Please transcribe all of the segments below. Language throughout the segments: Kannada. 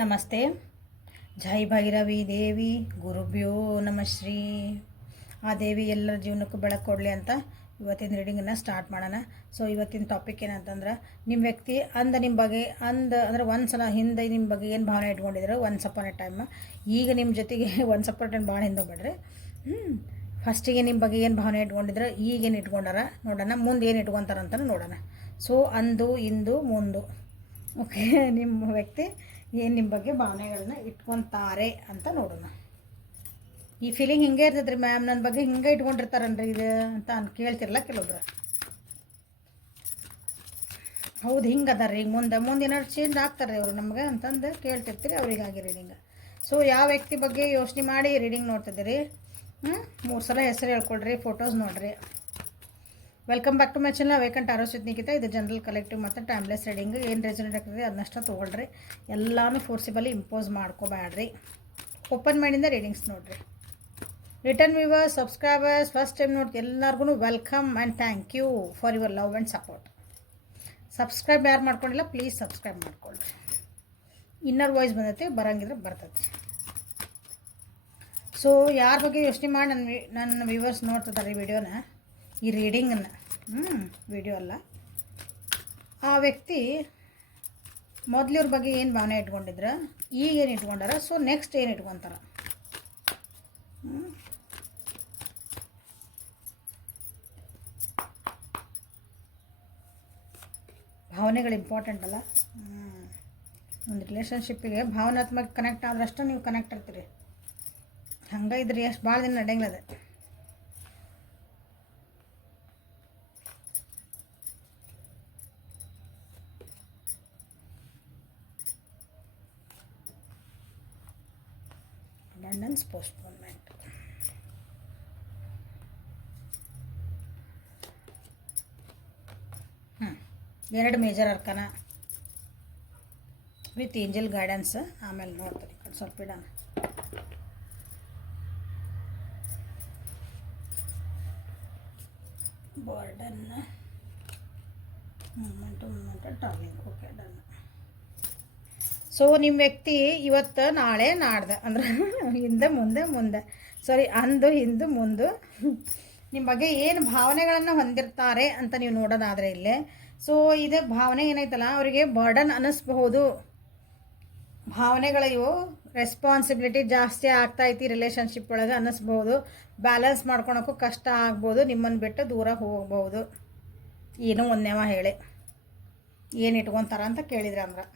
ನಮಸ್ತೆ. ಜೈ ಭೈರವಿ ದೇವಿ ಗುರುಭ್ಯೋ ನಮಃ ಶ್ರೀ. ಆ ದೇವಿ ಎಲ್ಲರ ಜೀವನಕ್ಕೂ ಬೆಳಕು ಕೊಡಲಿ ಅಂತ ಇವತ್ತಿನ ರೀಡಿಂಗನ್ನು ಸ್ಟಾರ್ಟ್ ಮಾಡೋಣ. ಸೊ ಇವತ್ತಿನ ಟಾಪಿಕ್ ಏನಂತಂದ್ರೆ, ನಿಮ್ಮ ವ್ಯಕ್ತಿ ನಿಮ್ಮ ಬಗ್ಗೆ ಅಂದರೆ ಒಂದು ಸಲ ಹಿಂದೆ ನಿಮ್ಮ ಬಗ್ಗೆ ಏನು ಭಾವನೆ ಇಟ್ಕೊಂಡಿದ್ರು ಒನ್ಸ್ ಅಪಾನ್ ಎ ಟೈಮ್. ಈಗ ನಿಮ್ಮ ಜೊತೆಗೆ ಒನ್ಸ್ ಅಪಾನ್ ಎ ಟೈಮ್ ಭಾಳ ಹಿಂದೆ ಬಿಡ್ರಿ. ಫಸ್ಟಿಗೆ ನಿಮ್ಮ ಬಗ್ಗೆ ಏನು ಭಾವನೆ ಇಟ್ಕೊಂಡಿದ್ರೆ ಈಗೇನು ಇಟ್ಕೊಂಡಾರ ನೋಡೋಣ, ಮುಂದೆ ಏನು ಇಟ್ಕೊತಾರಂತ ನೋಡೋಣ. ಸೊ ಅಂದು ಇಂದು ಮುಂದು. ಓಕೆ, ನಿಮ್ಮ ವ್ಯಕ್ತಿ ಏನು ನಿಮ್ಮ ಬಗ್ಗೆ ಭಾವನೆಗಳನ್ನ ಇಟ್ಕೊತಾರೆ ಅಂತ ನೋಡೋಣ. ಈ ಫೀಲಿಂಗ್ ಹಿಂಗೆ ಇರ್ತೈತೆ ರೀ ಮ್ಯಾಮ್, ನನ್ನ ಬಗ್ಗೆ ಹಿಂಗೆ ಇಟ್ಕೊಂಡಿರ್ತಾರನ್ರಿ ಇದು ಅಂತ ಕೇಳ್ತಿರಲ್ಲ ಕೆಲವೊಬ್ರು. ಹೌದು, ಹಿಂಗೆ ಅದಾರ ರೀ. ಈಗ ಮುಂದೆ ಏನಾದ್ರು ಚೇಂಜ್ ಆಗ್ತಾರೆ ಅವರು ನಮ್ಗೆ ಅಂತಂದು ಕೇಳ್ತಿರ್ತೀರಿ, ಅವರಿಗಾಗಿ ರೀಡಿಂಗ್. ಸೊ ಯಾವ ವ್ಯಕ್ತಿ ಬಗ್ಗೆ ಯೋಚನೆ ಮಾಡಿ ರೀಡಿಂಗ್ ನೋಡ್ತಿದ್ದೀರಿ? 3 ಸಲ ಹೆಸರು ಹೇಳ್ಕೊಳ್ರಿ, ಫೋಟೋಸ್ ನೋಡಿರಿ. Welcome back to my channel awakened arrows with Nikhita. ಇದು ಜನರಲ್ ಕಲೆಕ್ಟಿವ್ ಮತ್ತು ಟೈಮ್ಲೆಸ್ ರೀಡಿಂಗ್. ಏನು ರೆಸನೇಟ್ ಆಗ್ತದೆ ಅದನ್ನಷ್ಟ ತೊಗೊಳ್ರಿ, ಎಲ್ಲನೂ ಫೋರ್ಸಿಬಲಿ ಇಂಪೋಸ್ ಮಾಡ್ಕೋಬೇಡ್ರಿ. ಓಪನ್ ಮೈಂಡಿಂದ ರೀಡಿಂಗ್ಸ್ ನೋಡಿರಿ. Return viewers, subscribers, first time ನೋಡಿ ಎಲ್ಲರಿಗೂ welcome and thank you for your love and support. Subscribe ಯಾರು ಮಾಡ್ಕೊಂಡಿಲ್ಲ ಪ್ಲೀಸ್ ಸಬ್ಸ್ಕ್ರೈಬ್ ಮಾಡ್ಕೊಳ್ರಿ. ಇನ್ನರ್ ವಾಯ್ಸ್ ಬಂದೈತಿ, ಬರೋಂಗಿದ್ರೆ ಬರ್ತೈತಿ. ಸೊ ಯಾರ ಬಗ್ಗೆ ಯೋಚನೆ ಮಾಡಿ ನನ್ನ ವ್ಯೂವರ್ಸ್ ನೋಡ್ತಿದ್ದಾರೆ ಈ ವಿಡಿಯೋನ, ಈ ರೀಡಿಂಗನ್ನು. ವಿಡಿಯೋ ಅಲ್ಲ, ಆ ವ್ಯಕ್ತಿ ಮೊದಲಿವ್ರ ಬಗ್ಗೆ ಏನು ಭಾವನೆ ಇಟ್ಕೊಂಡಿದ್ರೆ ಈಗ ಏನು ಇಟ್ಕೊಂಡಾರ, ಸೊ ನೆಕ್ಸ್ಟ್ ಏನು ಇಟ್ಕೊತಾರ. ಭಾವನೆಗಳು ಇಂಪಾರ್ಟೆಂಟ್ ಅಲ್ಲ. ಒಂದು ರಿಲೇಷನ್ಶಿಪ್ಪಿಗೆ ಭಾವನಾತ್ಮಕ ಕನೆಕ್ಟ್ ಆದ್ರಷ್ಟು ನೀವು ಕನೆಕ್ಟ್ ಇರ್ತೀರಿ. ಹಂಗೆ ಇದ್ರಿ ಎಷ್ಟು ಭಾಳ ದಿನ ನಡೆಯಂಗಿಲ್ಲ ಅದು. abundance postponement. ಎರಡು ಮೇಜರ್ ಅರ್ಕನ ವಿತ್ ಏಂಜಲ್ ಗೈಡೆನ್ಸ್. ಆಮೇಲೆ ನೋಡ್ತೀನಿ ಸ್ವಲ್ಪ ಇಡೋಣ. Burden, moment travelling. Okay, done. So ನಿಮ್ಮ ವ್ಯಕ್ತಿ ಇವತ್ತು ನಾಳೆ ನಾಡ್ದು ಅಂದ್ರೆ ಹಿಂದೆ ಮುಂದೆ ಸಾರಿ ಅಂದು ಹಿಂದು ಮುಂದು ನಿಮ್ಮ ಬಗ್ಗೆ ಏನು ಭಾವನೆಗಳನ್ನು ಹೊಂದಿರ್ತಾರೆ ಅಂತ ನೀವು ನೋಡೋದಾದರೆ ಇಲ್ಲೇ. ಸೊ ಇದೇ ಭಾವನೆ ಏನೈತಲ್ಲ, ಅವರಿಗೆ ಬರ್ಡನ್ ಅನ್ನಿಸ್ಬಹುದು. ಭಾವನೆಗಳಿವು ರೆಸ್ಪಾನ್ಸಿಬಿಲಿಟಿ ಜಾಸ್ತಿ ಆಗ್ತಾಯಿತ್ತು ರಿಲೇಷನ್ಶಿಪ್ ಒಳಗೆ ಅನ್ನಿಸ್ಬೋದು. ಬ್ಯಾಲೆನ್ಸ್ ಮಾಡ್ಕೊಳಕ್ಕೂ ಕಷ್ಟ ಆಗ್ಬೋದು, ನಿಮ್ಮನ್ನು ಬಿಟ್ಟು ದೂರ ಹೋಗ್ಬೋದು. ಏನೋ ಒಂದೇವ ಹೇಳಿ ಏನು ಇಟ್ಕೊತಾರ ಅಂತ ಕೇಳಿದ್ರೆ ಅಂದ್ರೆ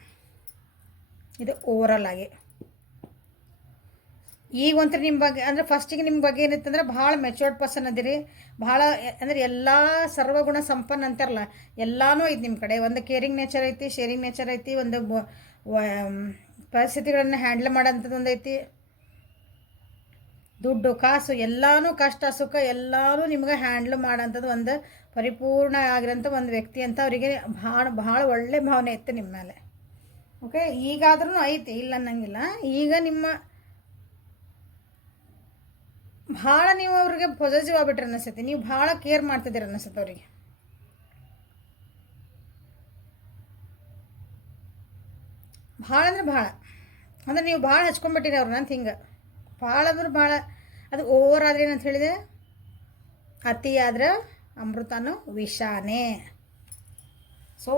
ಇದು ಓವರಲ್ ಆಗಿ. ಈಗ ಒಂಥರ ನಿಮ್ಮ ಬಗ್ಗೆ ಅಂದರೆ ಫಸ್ಟಿಗೆ ನಿಮ್ಮ ಬಗ್ಗೆ ಏನಿತ್ತಂದ್ರೆ ಭಾಳ ಮೆಚೂರ್ಡ್ ಪರ್ಸನ್ ಅದಿರಿ. ಭಾಳ ಅಂದರೆ ಎಲ್ಲ ಸರ್ವಗುಣ ಸಂಪನ್ನ ಅಂತಾರಲ್ಲ, ಎಲ್ಲನೂ ಐತಿ ನಿಮ್ಮ ಕಡೆ. ಒಂದು ಕೇರಿಂಗ್ ನೇಚರ್ ಐತಿ, ಶೇರಿಂಗ್ ನೇಚರ್ ಐತಿ, ಒಂದು ಪರಿಸ್ಥಿತಿಗಳನ್ನು ಹ್ಯಾಂಡಲ್ ಮಾಡೋಂಥದ್ದು ಒಂದು ಐತಿ. ದುಡ್ಡು ಕಾಸು ಎಲ್ಲನೂ, ಕಷ್ಟ ಸುಖ ಎಲ್ಲನೂ ನಿಮ್ಗೆ ಹ್ಯಾಂಡ್ಲ್ ಮಾಡೋಂಥದ್ದು ಒಂದು ಪರಿಪೂರ್ಣ ಆಗಿರೋಂಥ ಒಂದು ವ್ಯಕ್ತಿ ಅಂತ ಅವರಿಗೆ ಭಾಳ ಒಳ್ಳೆ ಭಾವನೆ ಇತ್ತು ನಿಮ್ಮ ಮೇಲೆ. ಓಕೆ, ಈಗಾದ್ರೂ ಐತಿ, ಇಲ್ಲ ಅನ್ನಂಗಿಲ್ಲ. ಈಗ ನಿಮ್ಮ ಭಾಳ ನೀವು ಅವ್ರಿಗೆ ಪಾಸಿಟಿವ್ ಆಗ್ಬಿಟ್ರೆ ಅನ್ನಿಸ್ತೈತಿ, ನೀವು ಭಾಳ ಕೇರ್ ಮಾಡ್ತಿದ್ದೀರ ಅನ್ನಿಸುತ್ತೆ ಅವರಿಗೆ. ಭಾಳ ಅಂದ್ರೆ ಭಾಳ ಅಂದ್ರೆ ನೀವು ಭಾಳ ಹಚ್ಕೊಂಡ್ಬಿಟ್ಟಿರಿ ಅವ್ರನ್ನ ಅಂತ. ಹಿಂಗೆ ಭಾಳ ಅಂದ್ರೆ ಭಾಳ. ಅದು ಓವರ್ ಆದ್ರೆ ಏನಂತ ಹೇಳಿದೆ, ಅತಿ ಆದ್ರೆ ಅಮೃತನೂ ವಿಷಾನೇ. ಸೊ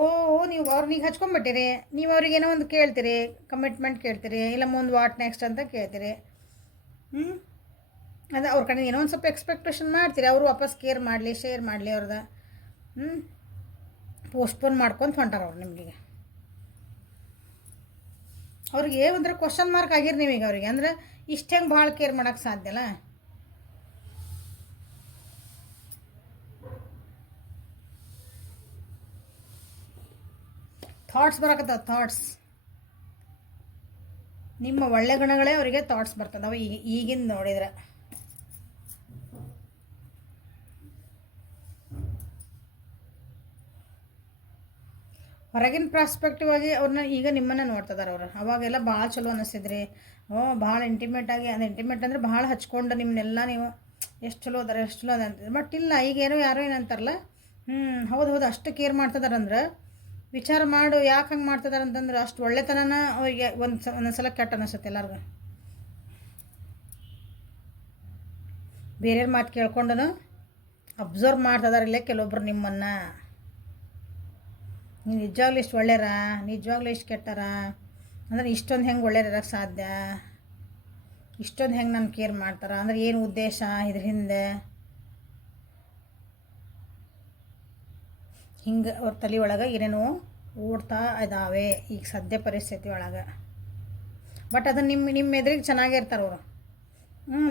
ನೀವು ಅವ್ರನ್ನೀಗ ಹಚ್ಕೊಂಡ್ಬಿಟ್ಟಿರಿ, ನೀವು ಅವ್ರಿಗೇನೋ ಒಂದು ಕೇಳ್ತೀರಿ, ಕಮಿಟ್ಮೆಂಟ್ ಕೇಳ್ತೀರಿ, ಇಲ್ಲ ಮುಂದೆ ವಾಟ್ ನೆಕ್ಸ್ಟ್ ಅಂತ ಕೇಳ್ತೀರಿ. ಅದು ಅವ್ರ ಕಡೆ ಏನೋ ಒಂದು ಸ್ವಲ್ಪ ಎಕ್ಸ್ಪೆಕ್ಟೇಷನ್ ಮಾಡ್ತೀರಿ, ಅವರು ವಾಪಸ್ ಕೇರ್ ಮಾಡಲಿ, ಶೇರ್ ಮಾಡಲಿ ಅವ್ರದ. ಪೋಸ್ಟ್ಪೋನ್ ಮಾಡ್ಕೊಂಡು ಹೊಂಟಾರ ಅವ್ರು ನಿಮಗೆ. ಅವ್ರಿಗೆ ಒಂಥರ ಕ್ವಶನ್ ಮಾರ್ಕ್ ಆಗಿರಿ ನೀವೀಗ ಅವ್ರಿಗೆ. ಅಂದರೆ ಇಷ್ಟು ಹೆಂಗೆ ಭಾಳ ಕೇರ್ ಮಾಡೋಕ್ಕೆ ಸಾಧ್ಯ ಅಲ್ಲ. ಥಾಟ್ಸ್ ಬರಕತ್ತವ, ಥಾಟ್ಸ್. ನಿಮ್ಮ ಒಳ್ಳೆ ಗುಣಗಳೇ ಅವರಿಗೆ ಥಾಟ್ಸ್ ಬರ್ತದವ ಈಗಿಂದ ನೋಡಿದ್ರೆ. ಹೊರಗಿನ ಪ್ರಾಸ್ಪೆಕ್ಟಿವ್ ಆಗಿ ಅವ್ರನ್ನ ಈಗ ನಿಮ್ಮನ್ನು ನೋಡ್ತಿದ್ದಾರೆ ಅವರು. ಅವಾಗೆಲ್ಲ ಭಾಳ ಚಲೋ ಅನ್ನಿಸಿದ್ರಿ. ಭಾಳ ಇಂಟಿಮೇಟ್ ಆಗಿ, ಅದು ಇಂಟಿಮೇಟ್ ಅಂದರೆ ಭಾಳ ಹಚ್ಕೊಂಡು ನಿಮ್ಮನ್ನೆಲ್ಲ ನೀವು ಎಷ್ಟು ಚಲೋ ಅದಾರೆ, ಎಷ್ಟು ಚಲೋ ಅದ ಅಂತಿದ್ರು. ಬಟ್ ಇಲ್ಲ, ಈಗೇನೋ ಯಾರೋ ಏನಂತಾರಲ್ಲ, ಹೌದು ಅಷ್ಟು ಕೇರ್ ಮಾಡ್ತಿದಾರಂದ್ರೆ ವಿಚಾರ ಮಾಡು ಯಾಕೆ ಹಂಗೆ ಮಾಡ್ತಿದಾರೆ ಅಂತಂದ್ರೆ ಅಷ್ಟು ಒಳ್ಳೆತನನ ಅವ್ರಿಗೆ ಒಂದೊಂದ್ಸಲ ಕೆಟ್ಟ ಅನಿಸುತ್ತೆ ಎಲ್ಲರಿಗೂ. ಬೇರೆಯವ್ರ ಮಾತು ಕೇಳ್ಕೊಂಡು ಅಬ್ಸರ್ವ್ ಮಾಡ್ತಿದಾರಿಲ್ಲ ಕೆಲವೊಬ್ರು ನಿಮ್ಮನ್ನು. ನೀವು ನಿಜವಾಗ್ಲೂ ಇಷ್ಟು ಒಳ್ಳೆಯರ, ನಿಜವಾಗ್ಲೂ ಇಷ್ಟು ಕೆಟ್ಟಾರ ಅಂದ್ರೆ ಇಷ್ಟೊಂದು ಹೆಂಗೆ ಒಳ್ಳೆಯರಕ್ಕೆ ಸಾಧ್ಯ, ಇಷ್ಟೊಂದು ಹೆಂಗೆ ನಾನು ಕೇರ್ ಮಾಡ್ತಾರೆ ಅಂದ್ರೆ ಏನು ಉದ್ದೇಶ ಇದ್ರ ಹಿಂದೆ, ಹಿಂಗೆ ಅವ್ರ ತಲೆ ಒಳಗೆ ಏನೇನೋ ಓಡ್ತಾ ಇದ್ದಾವೆ ಈಗ ಸದ್ಯ ಪರಿಸ್ಥಿತಿ ಒಳಗೆ. ಬಟ್ ಅದು ನಿಮ್ಮ ಎದುರಿಗೆ ಚೆನ್ನಾಗೇ ಇರ್ತಾರೆ ಅವರು.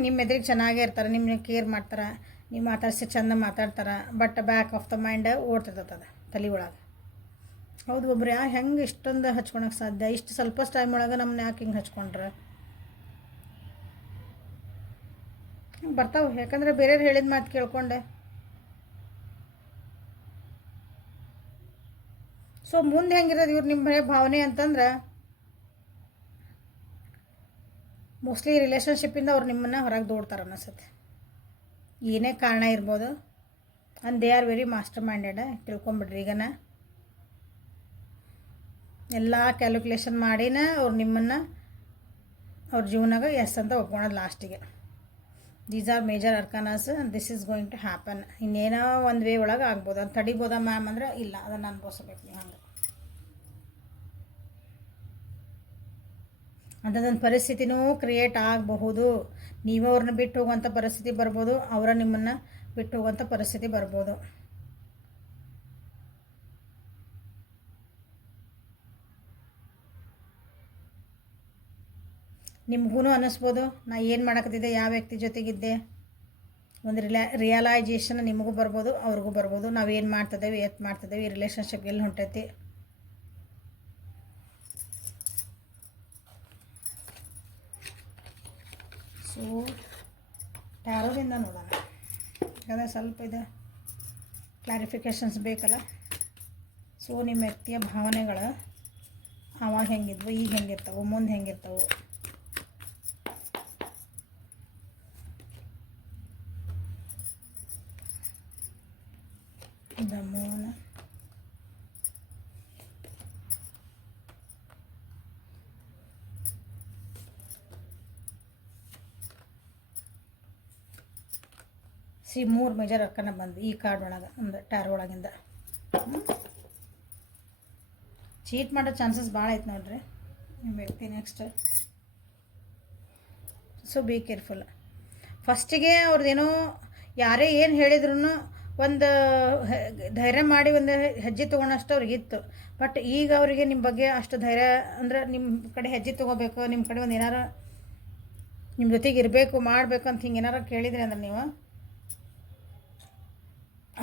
ನಿಮ್ಮ ಎದುರಿಗೆ ಚೆನ್ನಾಗೇ ಇರ್ತಾರೆ, ನಿಮ್ಮನ್ನ ಕೇರ್ ಮಾಡ್ತಾರೆ, ನೀವು ಮಾತಾಡ್ಸಿ ಚೆಂದ ಮಾತಾಡ್ತಾರೆ. But back of the mind ಓಡ್ತಿರ್ತದೆ ತಲೆ ಒಳಗೆ. ಹೌದು, ಒಬ್ರು ಹೆಂಗೆ ಇಷ್ಟೊಂದು ಹಚ್ಕೊಳಕ್ಕೆ ಸಾಧ್ಯ, ಇಷ್ಟು ಸ್ವಲ್ಪ ಟೈಮ್ ಒಳಗೆ ನಮ್ಮನ್ನ ಯಾಕೆ ಹಿಂಗೆ ಹಚ್ಕೊಂಡ್ರೆ ಬರ್ತಾವೆ. ಯಾಕಂದರೆ ಬೇರೆಯವ್ರು ಹೇಳಿದ ಮಾತು ಕೇಳ್ಕೊಂಡೆ. ಸೊ ಮುಂದೆ ಹೆಂಗಿರೋದು ಇವ್ರು ನಿಮ್ಮ ಭಾವನೆ ಅಂತಂದ್ರೆ ಮೋಸ್ಟ್ಲಿ ರಿಲೇಷನ್ಶಿಪ್ಪಿಂದ ಅವ್ರು ನಿಮ್ಮನ್ನು ಹೊರಗೆ ದೂಡ್ತಾರೆ ಅನಿಸುತ್ತೆ. ಏನೇ ಕಾರಣ ಇರ್ಬೋದು. And they are very master minded. ತಿಳ್ಕೊಂಬಿಡ್ರಿ ಈಗನ ಎಲ್ಲ ಕ್ಯಾಲ್ಕುಲೇಷನ್ ಮಾಡಿನ ಅವ್ರು ನಿಮ್ಮನ್ನು ಅವ್ರ ಜೀವನಾಗ ಎಸ್ ಅಂತ ಒಪ್ಕೊಳೋದು ಲಾಸ್ಟಿಗೆ. These are major arcanas, this is going to happen. ಇನ್ನೇನೋ ಒಂದು ವೇ ಒಳಗೆ ಆಗ್ಬೋದು. ಅದು ತಡಿಬೋದಾ ಮ್ಯಾಮ್ ಅಂದ್ರೆ ಇಲ್ಲ, ಅದನ್ನು ಅನ್ಭವಿಸ್ಬೇಕು ನೀವು. ಹಂಗೆ ಅಂಥದ್ದೊಂದು ಪರಿಸ್ಥಿತಿನೂ ಕ್ರಿಯೇಟ್ ಆಗಬಹುದು. ನೀವು ಅವ್ರನ್ನ ಬಿಟ್ಟು ಹೋಗುವಂಥ ಪರಿಸ್ಥಿತಿ ಬರ್ಬೋದು, ಅವರ ನಿಮ್ಮನ್ನು ಬಿಟ್ಟು ಹೋಗುವಂಥ ಪರಿಸ್ಥಿತಿ ಬರ್ಬೋದು. ನಿಮಗೂ ಅನ್ನಿಸ್ಬೋದು ನಾ ಏನು ಮಾಡಕತ್ತಿದ್ದೆ, ಯಾವ ವ್ಯಕ್ತಿ ಜೊತೆಗಿದ್ದೆ. ಒಂದು ರಿಯಲೈಜೇಷನ್ ನಿಮಗೂ ಬರ್ಬೋದು, ಅವ್ರಿಗೂ ಬರ್ಬೋದು. ನಾವೇನು ಮಾಡ್ತಿದ್ದೇವೆ, ಎತ್ತು ಮಾಡ್ತಿದ್ದೇವೆ, ಈ ರಿಲೇಷನ್ಶಿಪ್ ಎಲ್ಲಿ ಹೊಂಟೈತಿ. ಸೊ ಟ್ಯಾರೋದಿಂದ ನೋಡೋಣ. ಯಾಕಂದರೆ ಸ್ವಲ್ಪ ಇದು ಕ್ಲಾರಿಫಿಕೇಷನ್ಸ್ ಬೇಕಲ್ಲ. ಸೊ ನಿಮ್ಮ ವ್ಯಕ್ತಿಯ ಭಾವನೆಗಳು ಅವಾಗ ಹೆಂಗಿದ್ವು, ಈಗ ಹೆಂಗಿರ್ತಾವೆ, ಮುಂದೆ ಹೆಂಗಿರ್ತಾವೆ. The moon. ಸಿ 3 ಮೇಜರ್ ಅರ್ಕನ ಬಂದು ಈ ಕಾರ್ಡ್ ಒಳಗೆ ಒಂದು ಟ್ಯಾರೋ ಒಳಗಿಂದ. ಚೀಟ್ ಮಾಡೋ ಚಾನ್ಸಸ್ ಭಾಳ ಐತೆ ನೋಡ್ರಿ ನಿಮ್ಮ ವ್ಯಕ್ತಿ ನೆಕ್ಸ್ಟ್. So be careful. ಫಸ್ಟಿಗೆ ಅವ್ರದ್ದೇನೋ ಯಾರೇ ಏನು ಹೇಳಿದ್ರು ಒಂದು ಧೈರ್ಯ ಮಾಡಿ ಒಂದು ಹೆಜ್ಜೆ ತೊಗೊಳೋಷ್ಟು ಅವ್ರಿಗಿತ್ತು. ಬಟ್ ಈಗ ಅವರಿಗೆ ನಿಮ್ಮ ಬಗ್ಗೆ ಅಷ್ಟು ಧೈರ್ಯ ಅಂದ್ರೆ ನಿಮ್ಮ ಕಡೆ ಹೆಜ್ಜೆ ತೊಗೋಬೇಕು, ನಿಮ್ಮ ಕಡೆ ಒಂದು ಏನಾರು ನಿಮ್ಮ ಜೊತೆಗೆ ಇರಬೇಕು ಮಾಡಬೇಕು ಅಂತ ಹಿಂಗೆ ಏನಾರು ಕೇಳಿದ್ರಿ ಅಂದ್ರೆ ನೀವು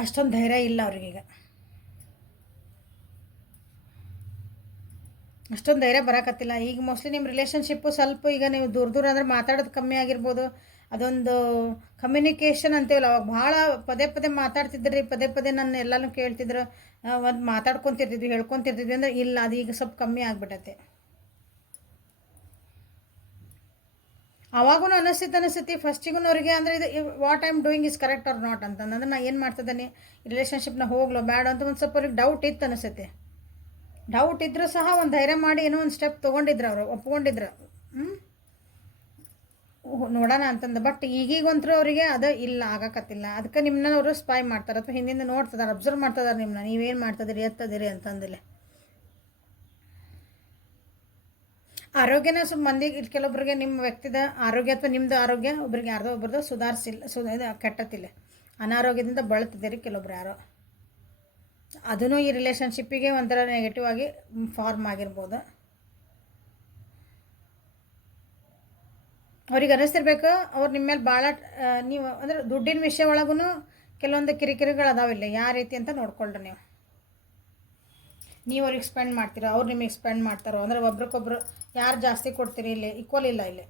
ಅಷ್ಟೊಂದು ಧೈರ್ಯ ಇಲ್ಲ ಅವ್ರಿಗೀಗ. ಅಷ್ಟೊಂದು ಧೈರ್ಯ ಬರೋಕತ್ತಿಲ್ಲ ಈಗ. ಮೋಸ್ಟ್ಲಿ ನಿಮ್ಮ ರಿಲೇಷನ್ಶಿಪ್ಪು ಸ್ವಲ್ಪ ಈಗ ನೀವು ದೂರ ದೂರ ಅಂದ್ರೆ ಮಾತಾಡೋದು ಕಮ್ಮಿ ಆಗಿರ್ಬೋದು. ಅದೊಂದು ಕಮ್ಯುನಿಕೇಷನ್ ಅಂತೀವಲ್ಲ, ಅವಾಗ ಭಾಳ ಪದೇ ಪದೇ ಮಾತಾಡ್ತಿದ್ರಿ, ಪದೇ ಪದೇ ನನ್ನ ಎಲ್ಲನೂ ಕೇಳ್ತಿದ್ರು, ಒಂದು ಮಾತಾಡ್ಕೊತಿರ್ತಿದ್ವಿ, ಹೇಳ್ಕೊತಿರ್ತಿದ್ವಿ ಅಂದರೆ ಇಲ್ಲ, ಅದು ಈಗ ಸ್ವಲ್ಪ ಕಮ್ಮಿ ಆಗಿಬಿಟ್ಟೈತೆ. ಅವಾಗೂ ಅನಿಸ್ತೈತಿ ಫಸ್ಟಿಗೂ ಅವ್ರಿಗೆ ಅಂದರೆ ಇದು what I am doing is correct or not ಅಂತಂದ್ರೆ ನಾ ಏನು ಮಾಡ್ತಿದ್ದಾನೆ ರಿಲೇಷನ್ಶಿಪ್ನ ಹೋಗ್ಲೋ ಬೇಡ ಅಂತ ಒಂದು ಸ್ವಲ್ಪ ಅವ್ರಿಗೆ ಡೌಟ್ ಇತ್ತು ಅನಿಸುತ್ತೆ. ಡೌಟ್ ಇದ್ದರೂ ಸಹ ಒಂದು ಧೈರ್ಯ ಮಾಡಿ ಏನೋ ಒಂದು ಸ್ಟೆಪ್ ತೊಗೊಂಡಿದ್ರು, ಅವರು ಒಪ್ಕೊಂಡಿದ್ರು ನೋಡೋಣ ಅಂತಂದು. ಬಟ್ ಈಗೀಗಂತೂ ಅವರಿಗೆ ಅದು ಇಲ್ಲ, ಆಗಕತ್ತಿಲ್ಲ. ಅದಕ್ಕೆ ನಿಮ್ಮನ್ನ ಅವರು ಸ್ಪೈ ಮಾಡ್ತಾರೆ ಅಥವಾ ಹಿಂದಿಂದ ನೋಡ್ತಿದ್ದಾರೆ, ಅಬ್ಸರ್ವ್ ಮಾಡ್ತಿದ್ದಾರೆ ನಿಮ್ಮನ್ನ, ನೀವೇನು ಮಾಡ್ತಿದ್ದೀರಿ ಎತ್ತದಿರಿ ಅಂತಂದಿಲ್ಲ. ಆರೋಗ್ಯನ ಸ್ವಲ್ಪ ಮಂದಿಗೆ ಕೆಲವೊಬ್ರಿಗೆ ನಿಮ್ಮ ವ್ಯಕ್ತಿದ ಆರೋಗ್ಯ ಅಥವಾ ನಿಮ್ಮದು ಆರೋಗ್ಯ ಒಬ್ರಿಗೆ ಯಾರ್ದೋ ಒಬ್ರದ್ದು ಇದು ಕೆಟ್ಟತ್ತಿಲ್ಲ, ಅನಾರೋಗ್ಯದಿಂದ ಬಳಲ್ತಿದ್ದೀರಿ ಕೆಲವೊಬ್ರು ಯಾರೋ. ಅದೂ ಈ ರಿಲೇಷನ್ಶಿಪ್ಪಿಗೆ ಒಂಥರ ನೆಗೆಟಿವ್ ಆಗಿ ಫಾರ್ಮ್ ಆಗಿರ್ಬೋದು. ಅವ್ರಿಗೆ ಅನ್ನಿಸ್ತಿರ್ಬೇಕು ಅವ್ರು ನಿಮ್ಮ ಮೇಲೆ ಭಾಳ ನೀವು ಅಂದರೆ ದುಡ್ಡಿನ ವಿಷಯ ಒಳಗೂ ಕೆಲವೊಂದು ಕಿರಿಕಿರಿಗಳು ಅದಾವಿಲ್ಲ, ಯಾವ ರೀತಿ ಅಂತ ನೋಡ್ಕೊಳ್ರಿ. ನೀವು ಅವ್ರಿಗೆ ಸ್ಪೆಂಡ್ ಮಾಡ್ತೀರೋ, ಅವ್ರು ನಿಮಗೆ ಸ್ಪೆಂಡ್ ಮಾಡ್ತಾರೋ, ಅಂದರೆ ಒಬ್ರಿಗೊಬ್ರು ಯಾರು ಜಾಸ್ತಿ ಕೊಡ್ತೀರಿ, ಇಲ್ಲಿ ಈಕ್ವಲ್ ಇಲ್ಲ ಇಲ್ಲಿ.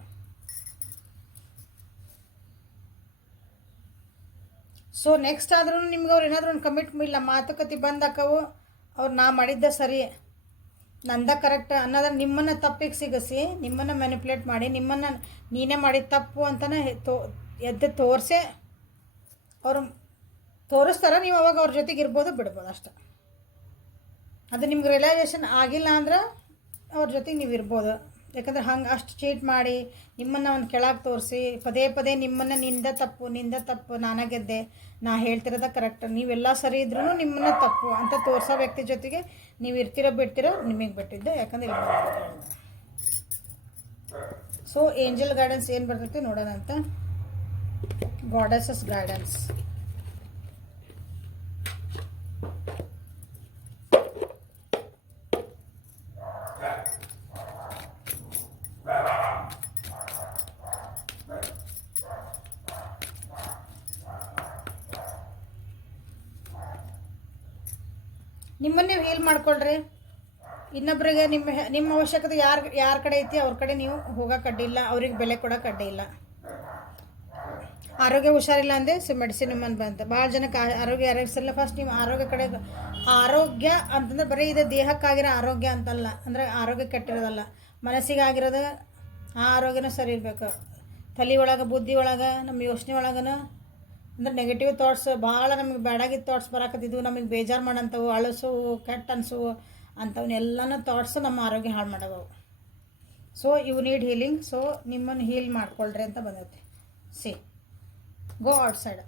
ಸೊ ನೆಕ್ಸ್ಟ್ ಆದ್ರೂ ನಿಮ್ಗೆ ಅವ್ರು ಏನಾದರೂ ಒಂದು ಇಲ್ಲ ಮಾತುಕತೆ ಬಂದಾಕವು, ಅವ್ರು ನಾ ಮಾಡಿದ್ದ ಸರಿ, ನಂದ ಕರೆಕ್ಟ್ ಅನ್ನೋದ್ರ ನಿಮ್ಮನ್ನು ತಪ್ಪಿಗೆ ಸಿಗಿಸಿ, ನಿಮ್ಮನ್ನು ಮ್ಯಾನಿಪ್ಯುಲೇಟ್ ಮಾಡಿ, ನಿಮ್ಮನ್ನು ನೀನೇ ಮಾಡಿದ ತಪ್ಪು ಅಂತಲೇ ಎದ್ದು ತೋರಿಸೇ ಅವರು ತೋರಿಸ್ತಾರೆ. ನೀವು ಅವಾಗ ಅವ್ರ ಜೊತೆಗೆ ಇರ್ಬೋದು ಬಿಡ್ಬೋದು ಅಷ್ಟೆ. ಅದು ನಿಮ್ಗೆ ರಿಯಲೈಸೇಷನ್ ಆಗಿಲ್ಲ ಅಂದ್ರೆ ಅವ್ರ ಜೊತೆಗೆ ನೀವು ಇರ್ಬೋದು. ಯಾಕಂದ್ರೆ ಹಂಗೆ ಅಷ್ಟು ಚೀಟ್ ಮಾಡಿ ನಿಮ್ಮನ್ನು ಒಂದು ಕೆಳಗೆ ತೋರಿಸಿ ಪದೇ ಪದೇ ನಿಮ್ಮನ್ನು ನಿಂದ ತಪ್ಪು ನಾನೇ ಗೆದ್ದೆ, ನಾ ಹೇಳ್ತಿರೋದ ಕರೆಕ್ಟ್, ನೀವೆಲ್ಲ ಸರಿ ಇದ್ರೂ ನಿಮ್ಮನ್ನು ತಪ್ಪು ಅಂತ ತೋರಿಸೋ ವ್ಯಕ್ತಿ ಜೊತೆಗೆ ನೀವು ಇರ್ತಿರೋ ಬಿಡ್ತಿರೋ ನಿಮಗೆ ಬಿಟ್ಟಿದ್ದು. ಯಾಕಂದ್ರೆ ಇಲ್ಲಿ ಸೊ ಏಂಜಲ್ ಗೈಡೆನ್ಸ್ ಏನು ಬರ್ತೈತೆ ನೋಡೋಣ ಅಂತ. Goddesses guidance. ನಿಮ್ಮನ್ನು ನೀವು ಹೀಲ್ ಮಾಡ್ಕೊಳ್ರಿ. ಇನ್ನೊಬ್ಬರಿಗೆ ನಿಮ್ಮ ಅವಶ್ಯಕತೆ ಯಾರ ಕಡೆ ಐತಿ ಅವ್ರ ಕಡೆ ನೀವು ಹೋಗೋಕೆ ಅಡ್ಡಿಲ್ಲ, ಅವ್ರಿಗೆ ಬೆಲೆ ಕೊಡೋಕೆ ಅಡ್ಡಿಲ್ಲ. ಆರೋಗ್ಯ ಹುಷಾರಿಲ್ಲ ಅಂದೆ ಸೊ ಮೆಡಿಸಿನ್ ನಿಮ್ಮನ್ನು ಬಂತು. ಭಾಳ ಜನಕ್ಕೆ ಆರೋಗ್ಯ ಸರಿಲ್ಲ. ಫಸ್ಟ್ ನೀವು ಆರೋಗ್ಯ ಕಡೆ, ಆರೋಗ್ಯ ಅಂತಂದ್ರೆ ಬರೀ ಇದು ದೇಹಕ್ಕಾಗಿರೋ ಆರೋಗ್ಯ ಅಂತಲ್ಲ, ಅಂದರೆ ಆರೋಗ್ಯ ಕೆಟ್ಟಿರೋದಲ್ಲ, ಮನಸ್ಸಿಗಾಗಿರೋದು ಆ ಆರೋಗ್ಯನೂ ಸರಿ ಇರಬೇಕು. ತಲೆ ಒಳಗೆ, ಬುದ್ಧಿ ಒಳಗೆ, ನಮ್ಮ ಯೋಚನೆ ಒಳಗನ ಅಂದ್ರೆ ನೆಗೆಟಿವ್ ಥಾಟ್ಸ್ ಭಾಳ ನಮಗೆ ಬೇಡಾಗಿದ್ದ ಥಾಟ್ಸ್ ಬರಾಕತ್ತಿದ್ವು, ನಮಗೆ ಬೇಜಾರು ಮಾಡೋಂಥವು, ಅಳಸು, ಕೆಟ್ಟ ಅನ್ಸು ಅಂಥವನ್ನೆಲ್ಲನೂ ಥಾಟ್ಸು ನಮ್ಮ ಆರೋಗ್ಯ ಹಾಳು ಮಾಡವು. So you need healing. So ನಿಮ್ಮನ್ನು ಹೀಲ್ ಮಾಡ್ಕೊಳ್ರಿ ಅಂತ ಬಂದೈತೆ. See go outside.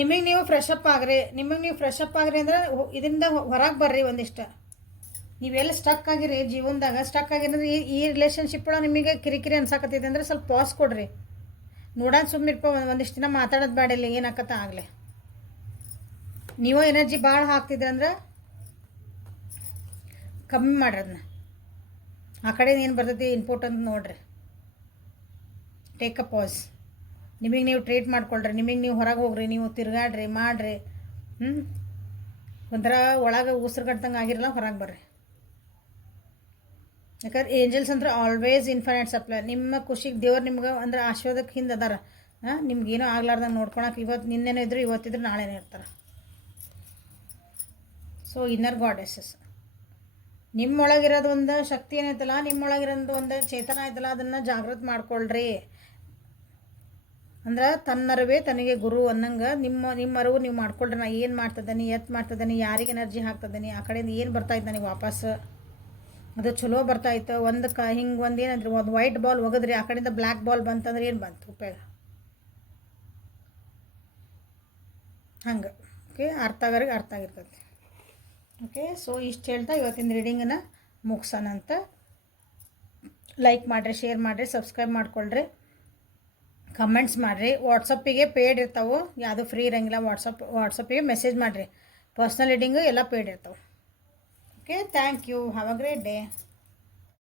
ನಿಮಗೆ ನೀವು ಫ್ರೆಶ್ ಅಪ್ ಆಗ್ರಿ. ಅಂದರೆ ಇದರಿಂದ ಹೊರಗೆ ಬರ್ರಿ. ಒಂದಿಷ್ಟು ನೀವೆಲ್ಲ ಸ್ಟಕ್ ಆಗಿರಿ ಜೀವನದಾಗ. ಸ್ಟಕ್ ಆಗಿರೋದ್ರೆ ಈ ರಿಲೇಷನ್ಶಿಪ್ ಒಳಗೆ ನಿಮಗೆ ಕಿರಿಕಿರಿ ಅನ್ಸಾಕತ್ತಿದೆ ಅಂದರೆ ಸ್ವಲ್ಪ ಪಾಸ್ ಕೊಡ್ರಿ. ನೋಡೋಣ ಸುಮ್ಮನಿರ್ಪ, ಒಂದಿಷ್ಟು ದಿನ ಮಾತಾಡೋದು ಬೇಡಿಲ್ಲ, ಏನಾಕತ್ತ ಆಗಲಿ. ನೀವು ಎನರ್ಜಿ ಭಾಳ ಹಾಕ್ತಿದ್ರಂದ್ರೆ ಕಮ್ಮಿ ಮಾಡ್ರಿ ಅದನ್ನ. ಆ ಕಡೆ ಏನು ಬರ್ತೈತಿ ಇನ್ಪುಟ್ ಅಂತ ನೋಡ್ರಿ. Take a pass. ನಿಮಗೆ ನೀವು ಟ್ರೀಟ್ ಮಾಡ್ಕೊಳ್ರಿ. ನಿಮಗೆ ನೀವು ಹೊರಗೆ ಹೋಗ್ರಿ, ನೀವು ತಿರುಗಾಡ್ರಿ, ಮಾಡಿರಿ. ಒಂಥರ ಒಳಗೆ ಉಸಿರುಗಟ್ಟಂಗೆ ಆಗಿರಲ್ಲ, ಹೊರಗೆ ಬರ್ರಿ. ಯಾಕಂದ್ರೆ ಏಂಜಲ್ಸ್ ಅಂದ್ರೆ ಆಲ್ವೇಸ್ ಇನ್ಫೈನೈಟ್ ಸಪ್ಲೈ. ನಿಮ್ಮ ಖುಷಿಗೆ ದೇವ್ರು ನಿಮ್ಗೆ ಅಂದ್ರೆ ಆಶೀರ್ವಾದಕ್ಕೆ ಹಿಂದೆ ಅದಾರ. ನಿಮ್ಗೇನೋ ಆಗ್ಲಾರ್ದಂಗೆ ನೋಡ್ಕೊಳಕ್ಕೆ ನಿನ್ನೇನೋ ಇದ್ರು, ಇವತ್ತಿದ್ರು, ನಾಳೆನೇ ಇರ್ತಾರೆ. So inner goddesses. ನಿಮ್ಮೊಳಗಿರೋದು ಒಂದು ಶಕ್ತಿ ಏನೈತಲ್ಲ, ನಿಮ್ಮೊಳಗಿರೋದು ಒಂದು ಚೇತನ ಐತಲ್ಲ, ಅದನ್ನು ಜಾಗೃತಿ ಮಾಡ್ಕೊಳ್ರಿ. ಅಂದ್ರೆ ತನ್ನರವೇ ತನಗೆ ಗುರು ಅನ್ನಂಗೆ ನಿಮ್ಮ ಅರಿವು ನೀವು ಮಾಡ್ಕೊಳ್ರಿ. ನಾ ಏನು ಮಾಡ್ತಿದ್ದೀನಿ, ಎತ್ತು ಮಾಡ್ತಿದ್ದೀನಿ, ಯಾರಿಗೆ ಎನರ್ಜಿ ಹಾಕ್ತಿದ್ದೀನಿ, ಆ ಕಡೆಯಿಂದ ಏನು ಬರ್ತಾಯಿತ್ತು ನನಗೆ ವಾಪಸ್, ಅದು ಚಲೋ ಬರ್ತಾಯಿತ್ತು. ಹಿಂಗೆ ಒಂದು ಏನಂದ್ರೆ ಒಂದು ವೈಟ್ ಬಾಲ್ ಒಗದ್ರಿ, ಆ ಕಡೆಯಿಂದ ಬ್ಲ್ಯಾಕ್ ಬಾಲ್ ಬಂತಂದ್ರೆ ಏನು ಬಂತು ಉಪಯೋಗ? ಹಂಗೆ ಓಕೆ, ಅರ್ಥ ಆಗಿರ್ತೈತಿ. ಓಕೆ, ಸೊ ಇಷ್ಟು ಹೇಳ್ತಾ ಇವತ್ತಿನ ರೀಡಿಂಗನ್ನು ಮುಗಿಸೋಣ ಅಂತ. ಲೈಕ್ ಮಾಡಿರಿ, ಶೇರ್ ಮಾಡಿರಿ, ಸಬ್ಸ್ಕ್ರೈಬ್ ಮಾಡ್ಕೊಳ್ರಿ, ಕಮೆಂಟ್ಸ್ ಮಾಡಿರಿ. ವಾಟ್ಸಪ್ಪಿಗೆ ಪೇಯ್ಡ್ ಇರ್ತಾವೆ, ಯಾವುದೂ ಫ್ರೀ ಇರೋಂಗಿಲ್ಲ. ವಾಟ್ಸಪ್ಪಿಗೆ ಮೆಸೇಜ್ ಮಾಡಿರಿ. ಪರ್ಸ್ನಲ್ ರೀಡಿಂಗು ಎಲ್ಲ ಪೇಯ್ಡ್ ಇರ್ತಾವೆ. Okay, thank you. Have a great day.